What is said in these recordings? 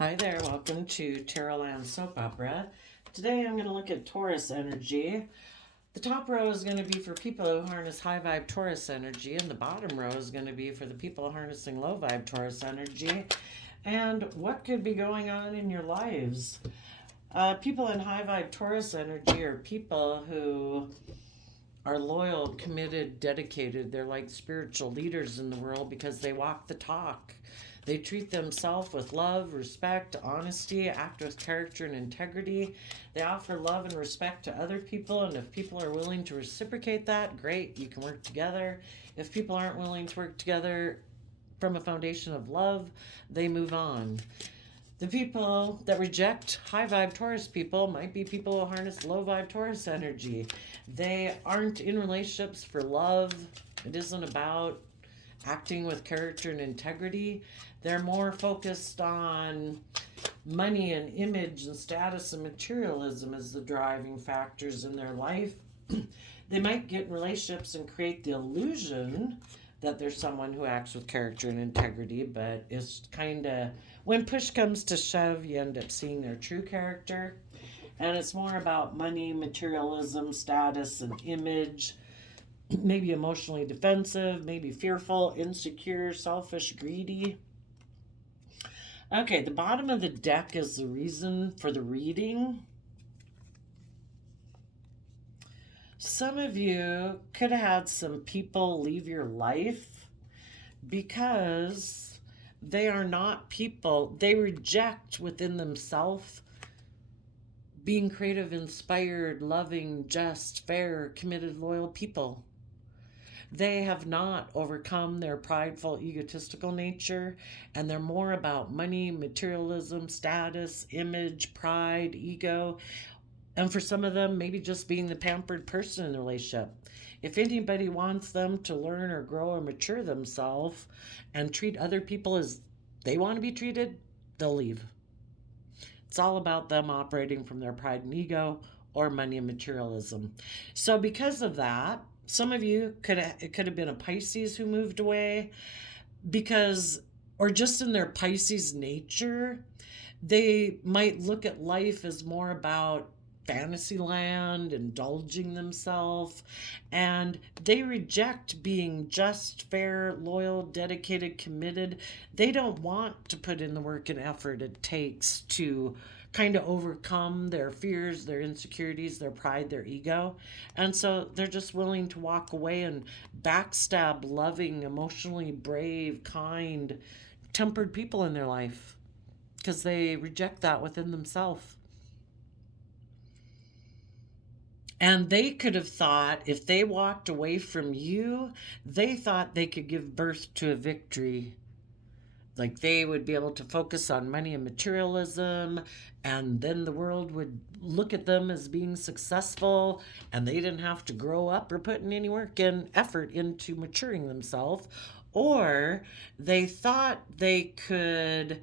Hi there, welcome to Tarotland Soap Opera. Today I'm going to look at Taurus energy. The top row is going to be for people who harness high vibe Taurus energy, and the bottom row is going to be for the people harnessing low vibe Taurus energy. And what could be going on in your lives? People in high vibe Taurus energy are people who are loyal, committed, dedicated. They're like spiritual leaders in the world because they walk the talk. They treat themselves with love, respect, honesty, act with character and integrity. They offer love and respect to other people, and if people are willing to reciprocate that, great, you can work together. If people aren't willing to work together from a foundation of love, they move on. The people that reject high vibe Taurus people might be people who harness low vibe Taurus energy. They aren't in relationships for love. It isn't about acting with character and integrity. They're more focused on money and image and status and materialism as the driving factors in their life. They might get in relationships and create the illusion that there's someone who acts with character and integrity, but it's kind of, when push comes to shove, you end up seeing their true character. And it's more about money, materialism, status, and image. Maybe emotionally defensive, maybe fearful, insecure, selfish, greedy. Okay, the bottom of the deck is the reason for the reading. Some of you could have had some people leave your life because they are not people. They reject within themselves being creative, inspired, loving, just, fair, committed, loyal people. They have not overcome their prideful, egotistical nature, and they're more about money, materialism, status, image, pride, ego, and for some of them, maybe just being the pampered person in the relationship. If anybody wants them to learn or grow or mature themselves and treat other people as they want to be treated, they'll leave. It's all about them operating from their pride and ego or money and materialism. So because of that, some of you it could have been a Pisces who moved away because, or just in their Pisces nature, they might look at life as more about fantasy land, indulging themselves, and they reject being just, fair, loyal, dedicated, committed. They don't want to put in the work and effort it takes to kind of overcome their fears, their insecurities, their pride, their ego. And so they're just willing to walk away and backstab loving, emotionally brave, kind, tempered people in their life because they reject that within themselves. And they could have thought if they walked away from you, they thought they could give birth to a victory. Like they would be able to focus on money and materialism, and then the world would look at them as being successful, and they didn't have to grow up or put in any work and effort into maturing themselves. Or they thought they could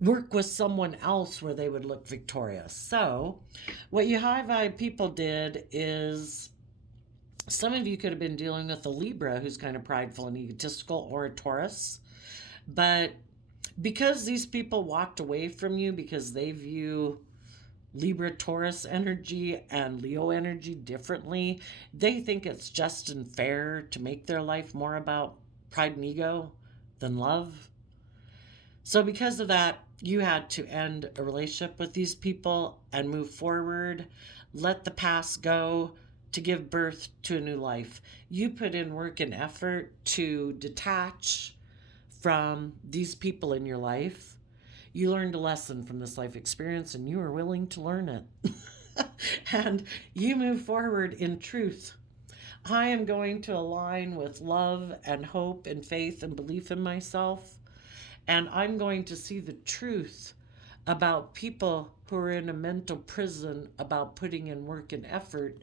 work with someone else where they would look victorious. So, what you high vibe people did is some of you could have been dealing with a Libra who's kind of prideful and egotistical, or a Taurus. But because these people walked away from you because they view Libra Taurus energy and Leo energy differently, they think it's just and fair to make their life more about pride and ego than love. So, because of that, you had to end a relationship with these people and move forward, let the past go to give birth to a new life. You put in work and effort to detach from these people in your life. You learned a lesson from this life experience and you were willing to learn it. And you move forward in truth. I am going to align with love and hope and faith and belief in myself. And I'm going to see the truth about people who are in a mental prison about putting in work and effort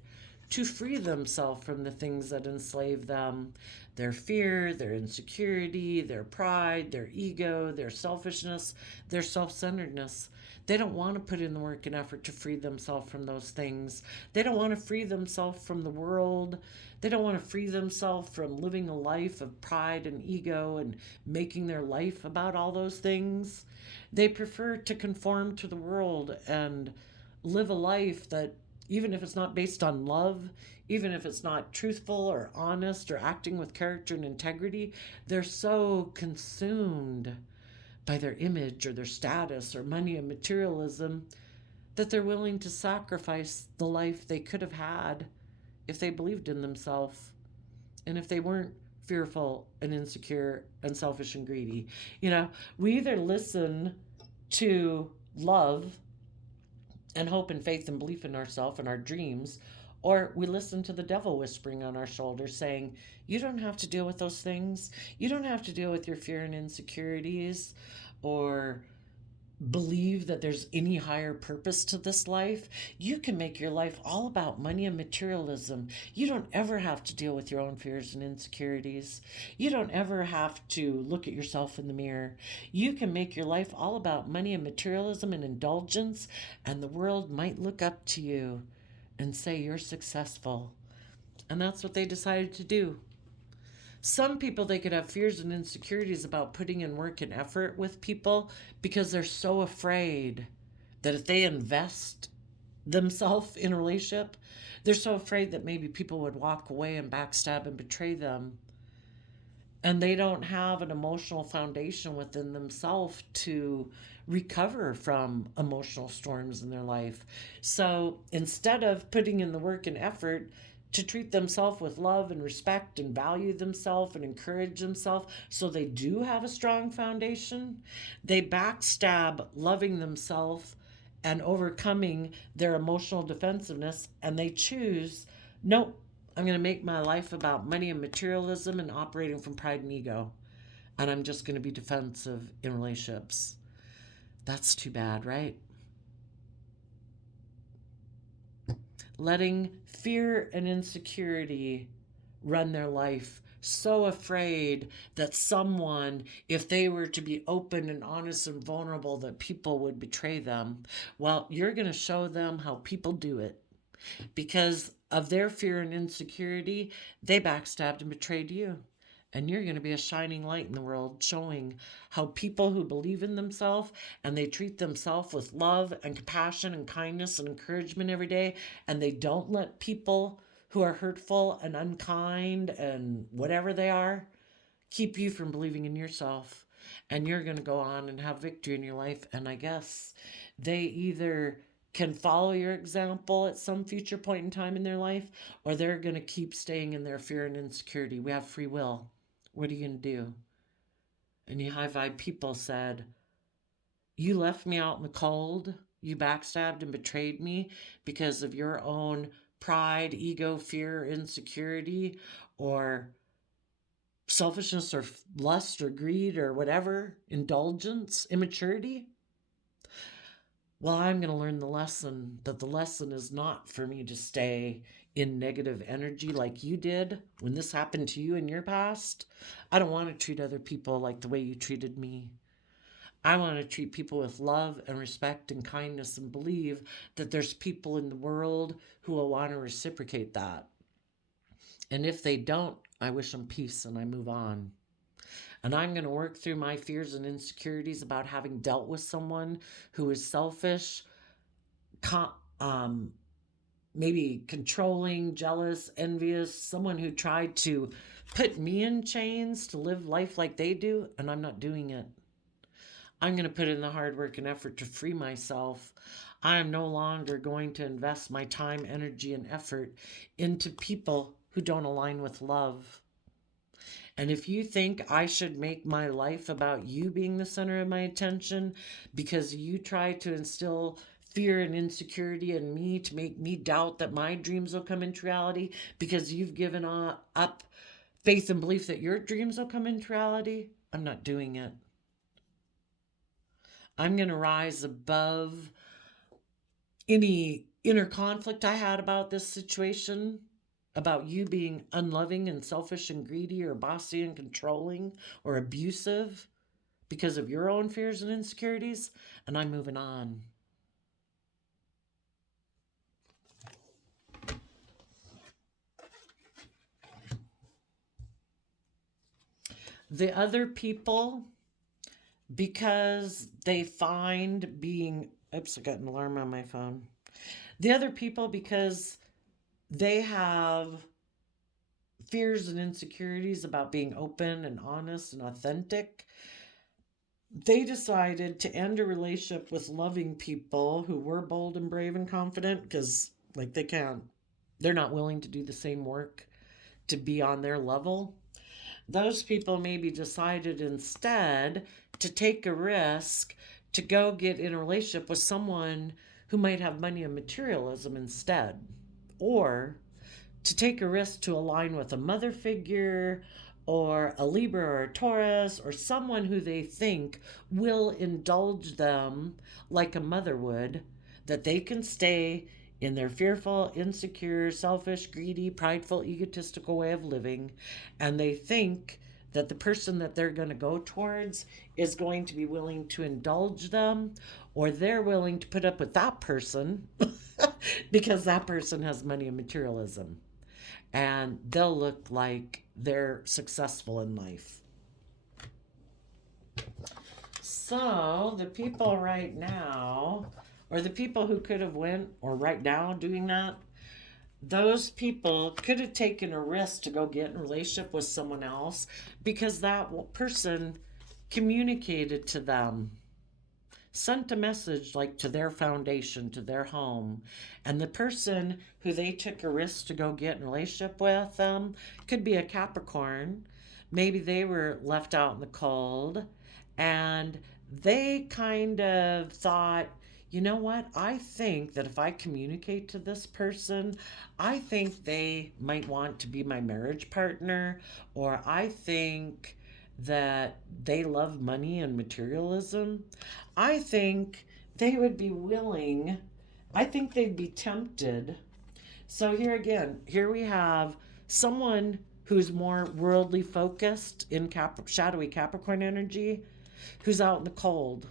to free themselves from the things that enslave them, their fear, their insecurity, their pride, their ego, their selfishness, their self-centeredness. They don't want to put in the work and effort to free themselves from those things. They don't want to free themselves from the world. They don't want to free themselves from living a life of pride and ego and making their life about all those things. They prefer to conform to the world and live a life that, even if it's not based on love, even if it's not truthful or honest or acting with character and integrity, they're so consumed by their image or their status or money and materialism that they're willing to sacrifice the life they could have had if they believed in themselves and if they weren't fearful and insecure and selfish and greedy. We either listen to love and hope and faith and belief in ourselves and our dreams, or we listen to the devil whispering on our shoulder saying, you don't have to deal with those things. You don't have to deal with your fear and insecurities or believe that there's any higher purpose to this life. You can make your life all about money and materialism. You don't ever have to deal with your own fears and insecurities. You don't ever have to look at yourself in the mirror. You can make your life all about money and materialism and indulgence, and the world might look up to you and say you're successful. And that's what they decided to do. Some people, they could have fears and insecurities about putting in work and effort with people because they're so afraid that if they invest themselves in a relationship, they're so afraid that maybe people would walk away and backstab and betray them. And they don't have an emotional foundation within themselves to recover from emotional storms in their life. So instead of putting in the work and effort to treat themselves with love and respect and value themselves and encourage themselves so they do have a strong foundation, they backstab loving themselves and overcoming their emotional defensiveness, and they choose, nope, I'm going to make my life about money and materialism and operating from pride and ego, and I'm just going to be defensive in relationships. That's too bad, right? Letting fear and insecurity run their life, so afraid that someone, if they were to be open and honest and vulnerable, that people would betray them. Well, you're going to show them how people do it. Because of their fear and insecurity, they backstabbed and betrayed you. And you're going to be a shining light in the world, showing how people who believe in themselves and they treat themselves with love and compassion and kindness and encouragement every day, and they don't let people who are hurtful and unkind and whatever they are keep you from believing in yourself. And you're going to go on and have victory in your life. And I guess they either can follow your example at some future point in time in their life, or they're going to keep staying in their fear and insecurity. We have free will. What are you going to do? And the high vibe people said, you left me out in the cold. You backstabbed and betrayed me because of your own pride, ego, fear, insecurity, or selfishness, or lust, or greed, or whatever, indulgence, immaturity. Well, I'm going to learn the lesson, that the lesson is not for me to stay in negative energy like you did when this happened to you in your past. I don't want to treat other people like the way you treated me. I want to treat people with love and respect and kindness, and believe that there's people in the world who will want to reciprocate that. And if they don't, I wish them peace and I move on. And I'm going to work through my fears and insecurities about having dealt with someone who is selfish, maybe controlling, jealous, envious, someone who tried to put me in chains to live life like they do, and I'm not doing it. I'm going to put in the hard work and effort to free myself. I am no longer going to invest my time, energy, and effort into people who don't align with love. And if you think I should make my life about you being the center of my attention because you try to instill fear and insecurity in me to make me doubt that my dreams will come into reality because you've given up faith and belief that your dreams will come into reality, I'm not doing it. I'm going to rise above any inner conflict I had about this situation, about you being unloving and selfish and greedy or bossy and controlling or abusive because of your own fears and insecurities, and I'm moving on. The other people, because they find being, oops, I got an alarm on my phone. The other people, because they have fears and insecurities about being open and honest and authentic, they decided to end a relationship with loving people who were bold and brave and confident because, like, they're not willing to do the same work to be on their level. Those people maybe decided instead to take a risk to go get in a relationship with someone who might have money and materialism instead, or to take a risk to align with a mother figure or a Libra or a Taurus or someone who they think will indulge them like a mother would, that they can stay in their fearful, insecure, selfish, greedy, prideful, egotistical way of living, and they think that the person that they're going to go towards is going to be willing to indulge them, or they're willing to put up with that person because that person has money and materialism, and they'll look like they're successful in life. So the people right now, or the people who could have went, or right now doing that, those people could have taken a risk to go get in a relationship with someone else because that person communicated to them, sent a message like to their foundation, to their home. And the person who they took a risk to go get in a relationship with could be a Capricorn. Maybe they were left out in the cold and they kind of thought, you know what? I think that if I communicate to this person, I think they might want to be my marriage partner, or I think that they love money and materialism. I think they would be willing, I think they'd be tempted. So here again, here we have someone who's more worldly focused in shadowy Capricorn energy, who's out in the cold.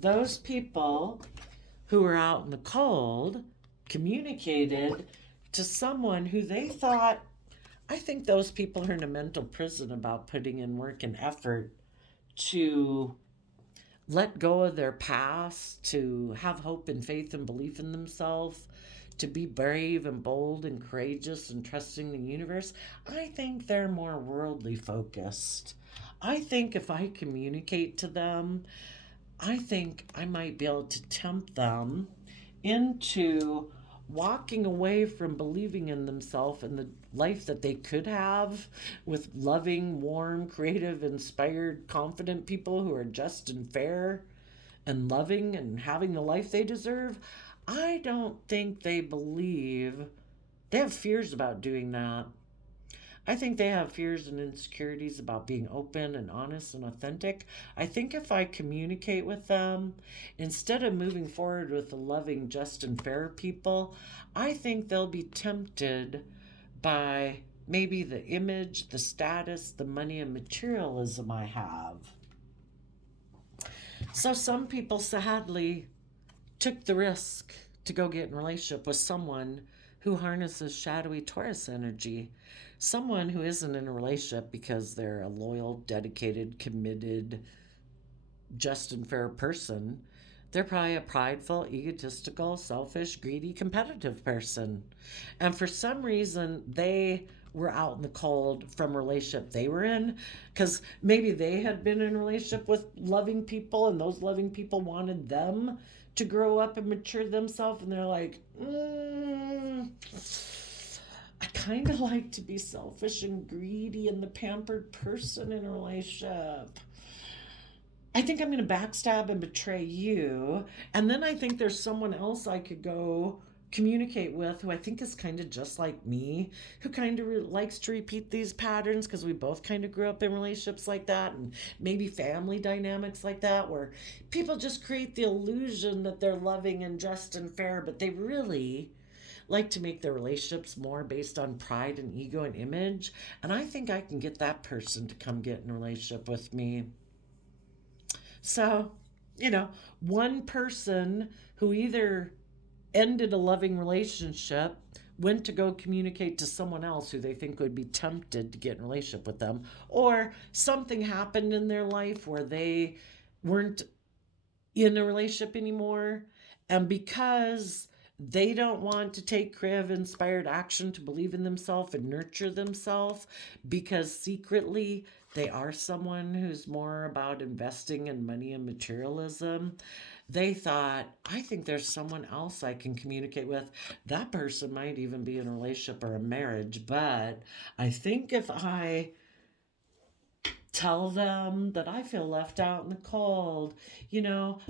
Those people who are out in the cold communicated to someone who they thought, I think those people are in a mental prison about putting in work and effort to let go of their past, to have hope and faith and belief in themselves, to be brave and bold and courageous and trusting the universe. I think they're more worldly focused. I think if I communicate to them, I think I might be able to tempt them into walking away from believing in themselves and the life that they could have with loving, warm, creative, inspired, confident people who are just and fair and loving and having the life they deserve. I don't think they believe, they have fears about doing that. I think they have fears and insecurities about being open and honest and authentic. I think if I communicate with them, instead of moving forward with the loving, just, and fair people, I think they'll be tempted by maybe the image, the status, the money, and materialism I have. So some people sadly took the risk to go get in a relationship with someone who harnesses shadowy Taurus energy. Someone who isn't in a relationship because they're a loyal, dedicated, committed, just and fair person. They're probably a prideful, egotistical, selfish, greedy, competitive person. And for some reason, they were out in the cold from a relationship they were in because maybe they had been in a relationship with loving people and those loving people wanted them to grow up and mature themselves, and they're like, I kind of like to be selfish and greedy and the pampered person in a relationship. I think I'm going to backstab and betray you. And then I think there's someone else I could go communicate with, who I think is kind of just like me, who kind of likes to repeat these patterns because we both kind of grew up in relationships like that, and maybe family dynamics like that, where people just create the illusion that they're loving and just and fair, but they really like to make their relationships more based on pride and ego and image. And I think I can get that person to come get in a relationship with me. So, one person who either ended a loving relationship, went to go communicate to someone else who they think would be tempted to get in a relationship with them, or something happened in their life where they weren't in a relationship anymore. And because they don't want to take creative inspired action to believe in themselves and nurture themselves, because secretly they are someone who's more about investing in money and materialism, they thought, I think there's someone else I can communicate with. That person might even be in a relationship or a marriage, but I think if I tell them that I feel left out in the cold,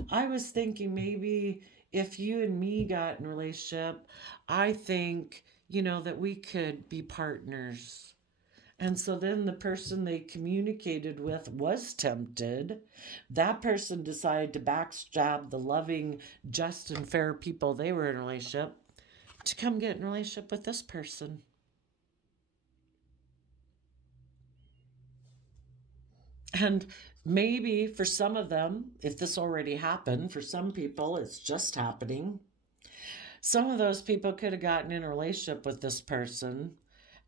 I was thinking maybe if you and me got in a relationship, I think, that we could be partners. And so then the person they communicated with was tempted. That person decided to backstab the loving, just, and fair people they were in a relationship to come get in a relationship with this person. And maybe for some of them, if this already happened, for some people, it's just happening. Some of those people could have gotten in a relationship with this person,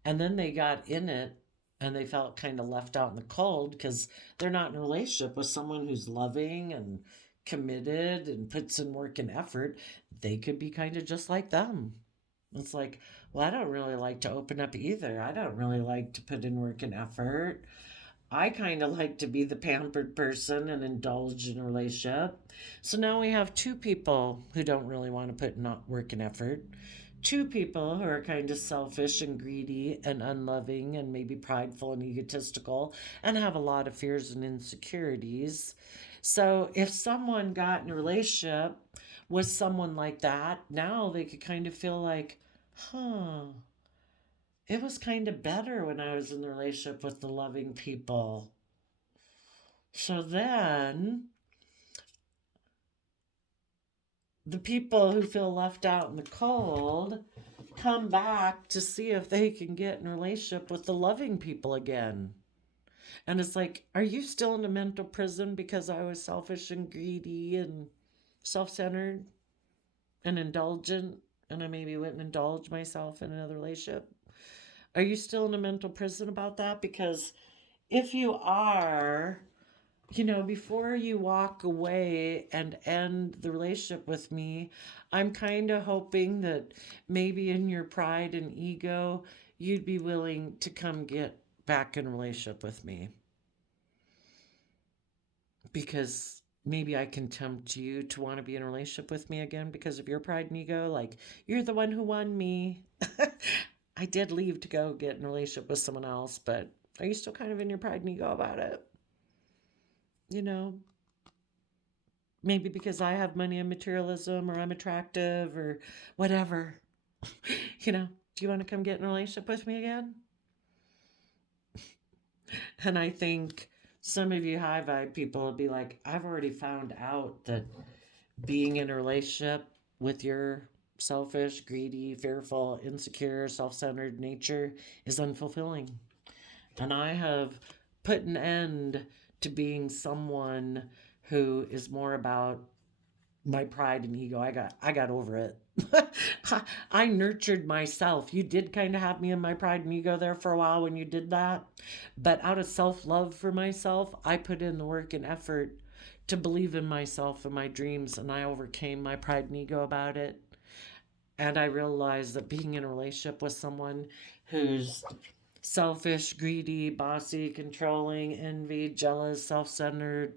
and then they got in it and they felt kind of left out in the cold because they're not in a relationship with someone who's loving and committed and puts in work and effort. They could be kind of just like them. It's like, well, I don't really like to open up either. I don't really like to put in work and effort. I kind of like to be the pampered person and indulge in a relationship. So now we have two people who don't really want to put in work and effort. Two people who are kind of selfish and greedy and unloving and maybe prideful and egotistical and have a lot of fears and insecurities. So if someone got in a relationship with someone like that, now they could kind of feel like, huh, it was kind of better when I was in the relationship with the loving people. So then the people who feel left out in the cold come back to see if they can get in a relationship with the loving people again. And it's like, are you still in a mental prison because I was selfish and greedy and self-centered and indulgent, and I maybe wouldn't indulge myself in another relationship? Are you still in a mental prison about that? Because if you are, before you walk away and end the relationship with me, I'm kind of hoping that maybe in your pride and ego, you'd be willing to come get back in a relationship with me. Because maybe I can tempt you to want to be in a relationship with me again because of your pride and ego. Like, you're the one who won me. I did leave to go get in a relationship with someone else, but are you still kind of in your pride and ego about it? Maybe because I have money and materialism, or I'm attractive, or whatever. Do you want to come get in a relationship with me again? And I think some of you high vibe people will be like, I've already found out that being in a relationship with your selfish, greedy, fearful, insecure, self-centered nature is unfulfilling. And I have put an end to being someone who is more about my pride and ego. I got over it. I nurtured myself. You did kind of have me in my pride and ego there for a while when you did that. But out of self-love for myself, I put in the work and effort to believe in myself and my dreams, and I overcame my pride and ego about it. And I realized that being in a relationship with someone who's selfish, greedy, bossy, controlling, envy, jealous, self-centered,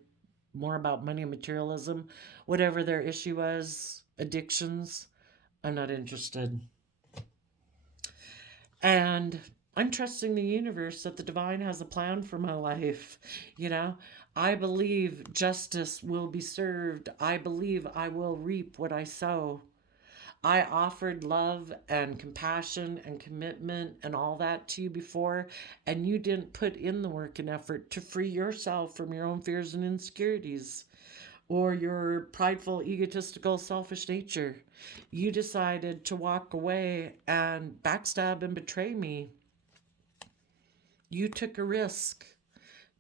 more about money and materialism, whatever their issue was, addictions, I'm not interested. And I'm trusting the universe that the divine has a plan for my life. I believe justice will be served. I believe I will reap what I sow. I offered love and compassion and commitment and all that to you before, and you didn't put in the work and effort to free yourself from your own fears and insecurities or your prideful, egotistical, selfish nature. You decided to walk away and backstab and betray me. You took a risk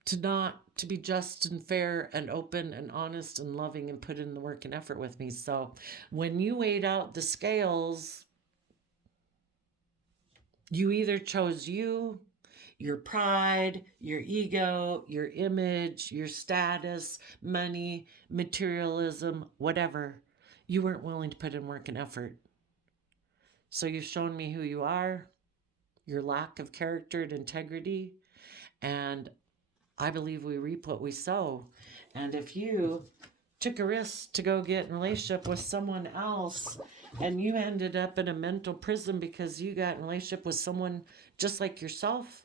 to be just and fair and open and honest and loving and put in the work and effort with me. So when you weighed out the scales, you either chose your pride, your ego, your image, your status, money, materialism, whatever. You weren't willing to put in work and effort. So you've shown me who you are, your lack of character and integrity, and I believe we reap what we sow. And if you took a risk to go get in a relationship with someone else and you ended up in a mental prison because you got in a relationship with someone just like yourself,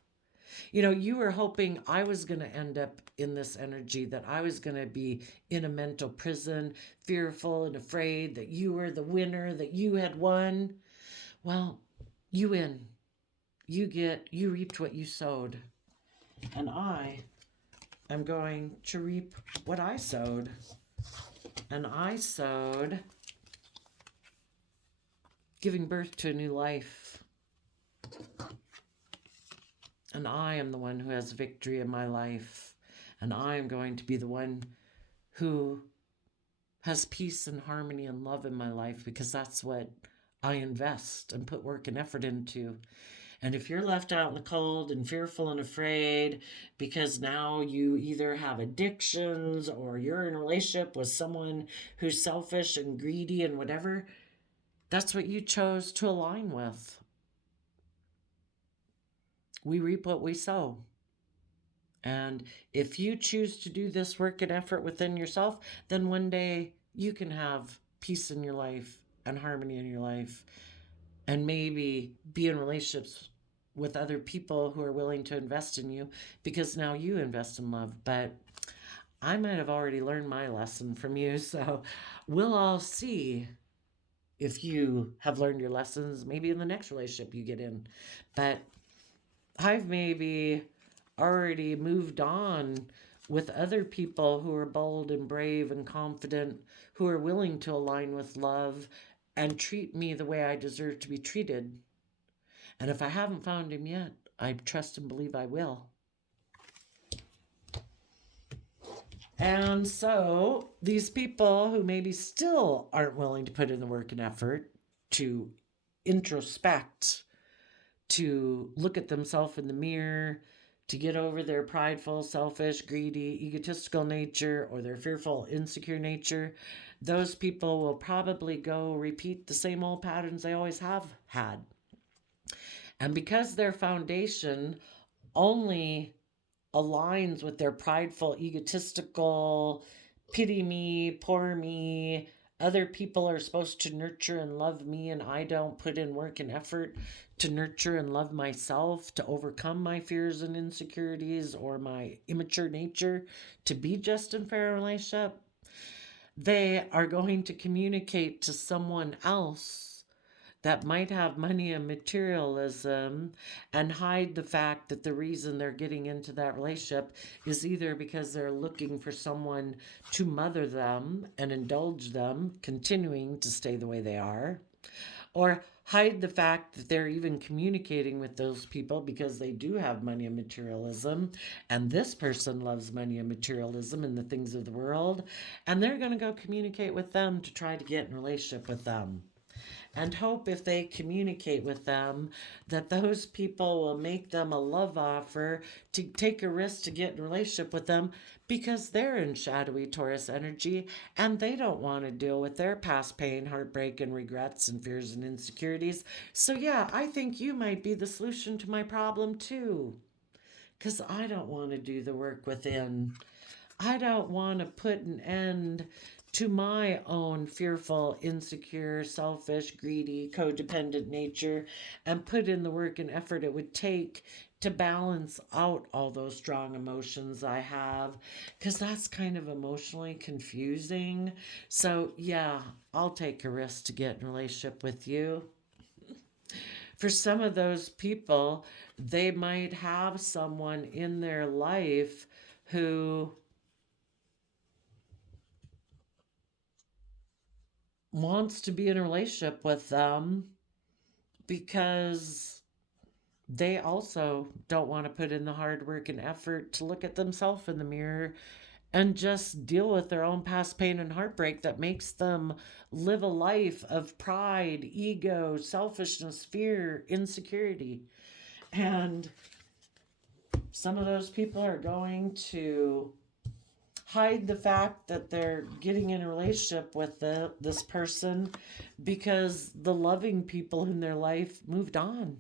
you were hoping I was going to end up in this energy, that I was going to be in a mental prison, fearful and afraid that you were the winner, that you had won. Well, you win. You reaped what you sowed. And I'm going to reap what I sowed. And I sowed giving birth to a new life. And I am the one who has victory in my life. And I am going to be the one who has peace and harmony and love in my life, because that's what I invest and put work and effort into. And if you're left out in the cold and fearful and afraid because now you either have addictions or you're in a relationship with someone who's selfish and greedy and whatever, that's what you chose to align with. We reap what we sow. And if you choose to do this work and effort within yourself, then one day you can have peace in your life and harmony in your life, and maybe be in relationships with other people who are willing to invest in you, because now you invest in love. But I might have already learned my lesson from you, so we'll all see if you have learned your lessons maybe in the next relationship you get in. But I've maybe already moved on with other people who are bold and brave and confident, who are willing to align with love and treat me the way I deserve to be treated. And if I haven't found him yet, I trust and believe I will. And so these people who maybe still aren't willing to put in the work and effort to introspect, to look at themselves in the mirror, to get over their prideful, selfish, greedy, egotistical nature or their fearful, insecure nature, those people will probably go repeat the same old patterns they always have had. And because their foundation only aligns with their prideful, egotistical, pity me, poor me, other people are supposed to nurture and love me, and I don't put in work and effort to nurture and love myself, to overcome my fears and insecurities or my immature nature, to be just and fair in a relationship, they are going to communicate to someone else that might have money and materialism and hide the fact that the reason they're getting into that relationship is either because they're looking for someone to mother them and indulge them, continuing to stay the way they are, or hide the fact that they're even communicating with those people because they do have money and materialism, and this person loves money and materialism and the things of the world, and they're going to go communicate with them to try to get in a relationship with them. And hope if they communicate with them that those people will make them a love offer to take a risk to get in a relationship with them, because they're in shadowy Taurus energy and they don't want to deal with their past pain, heartbreak, and regrets and fears and insecurities. So yeah, I think you might be the solution to my problem too, because I don't want to do the work within. I don't want to put an end to my own fearful, insecure, selfish, greedy, codependent nature and put in the work and effort it would take to balance out all those strong emotions I have, because that's kind of emotionally confusing. So, yeah, I'll take a risk to get in a relationship with you. For some of those people, they might have someone in their life who wants to be in a relationship with them because they also don't want to put in the hard work and effort to look at themselves in the mirror and just deal with their own past pain and heartbreak that makes them live a life of pride, ego, selfishness, fear, insecurity. And some of those people are going to hide the fact that they're getting in a relationship with this person because the loving people in their life moved on.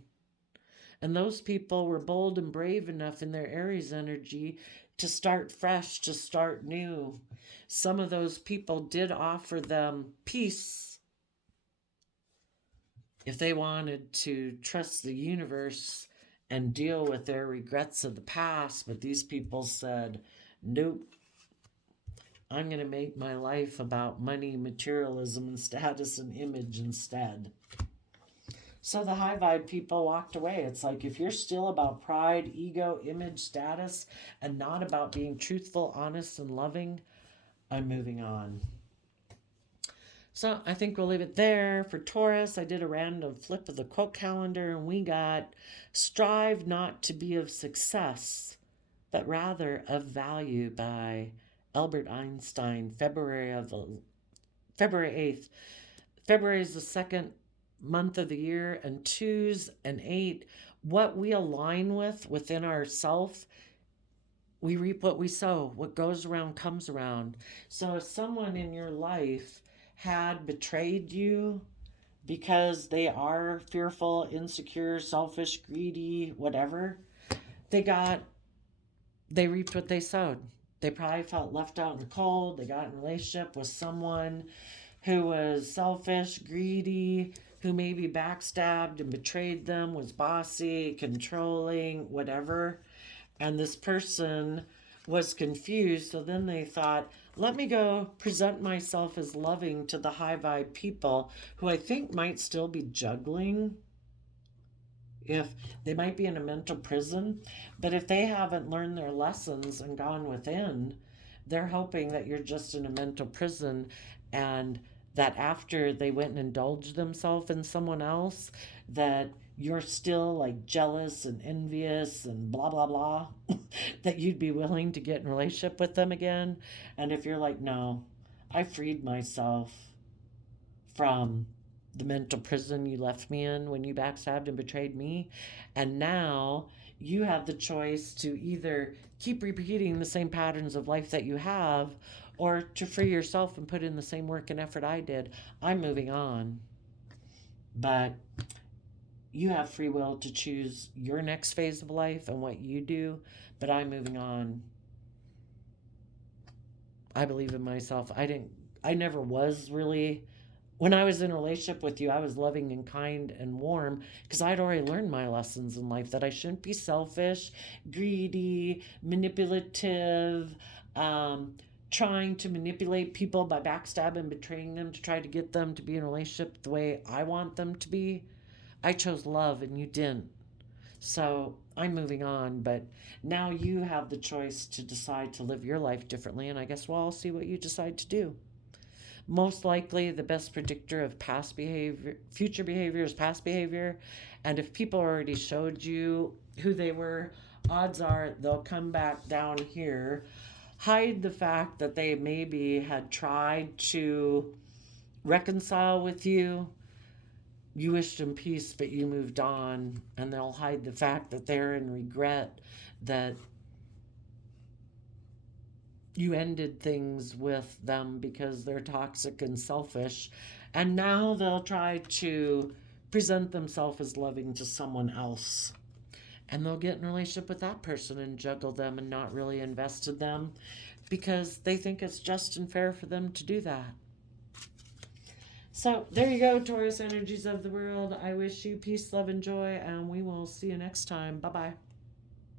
And those people were bold and brave enough in their Aries energy to start fresh, to start new. Some of those people did offer them peace if they wanted to trust the universe and deal with their regrets of the past. But these people said, nope, I'm going to make my life about money, materialism, and status and image instead. So the high vibe people walked away. It's like, if you're still about pride, ego, image, status, and not about being truthful, honest, and loving, I'm moving on. So I think we'll leave it there. For Taurus, I did a random flip of the quote calendar, and we got, strive not to be of success, but rather of value, by Albert Einstein, February 8th. February is the second month of the year, and 2s and 8, what we align with within ourself, we reap what we sow. What goes around comes around. So if someone in your life had betrayed you because they are fearful, insecure, selfish, greedy, whatever, they reaped what they sowed. They probably felt left out in the cold. They got in a relationship with someone who was selfish, greedy, who maybe backstabbed and betrayed them, was bossy, controlling, whatever. And this person was confused. So then they thought, let me go present myself as loving to the high vibe people who I think might still be juggling. If they might be in a mental prison, but if they haven't learned their lessons and gone within, they're hoping that you're just in a mental prison, and that after they went and indulged themselves in someone else, that you're still like jealous and envious and blah blah blah that you'd be willing to get in a relationship with them again. And if you're like, no, I freed myself from the mental prison you left me in when you backstabbed and betrayed me, and now you have the choice to either keep repeating the same patterns of life that you have, or to free yourself and put in the same work and effort I did. I'm moving on. But you have free will to choose your next phase of life and what you do, but I'm moving on. I believe in myself. I never was really, when I was in a relationship with you, I was loving and kind and warm because I'd already learned my lessons in life, that I shouldn't be selfish, greedy, manipulative, trying to manipulate people by backstabbing and betraying them to try to get them to be in a relationship the way I want them to be. I chose love and you didn't. So I'm moving on, but now you have the choice to decide to live your life differently, and I guess we'll all see what you decide to do. Most likely, the best predictor of past behavior, future behavior, is past behavior, and if people already showed you who they were, odds are they'll come back down here, hide the fact that they maybe had tried to reconcile with you. You wished them peace, but you moved on, and they'll hide the fact that they're in regret that you ended things with them because they're toxic and selfish. And now they'll try to present themselves as loving to someone else. And they'll get in a relationship with that person and juggle them and not really invest in them because they think it's just and fair for them to do that. So there you go, Taurus energies of the world. I wish you peace, love, and joy, and we will see you next time. Bye-bye.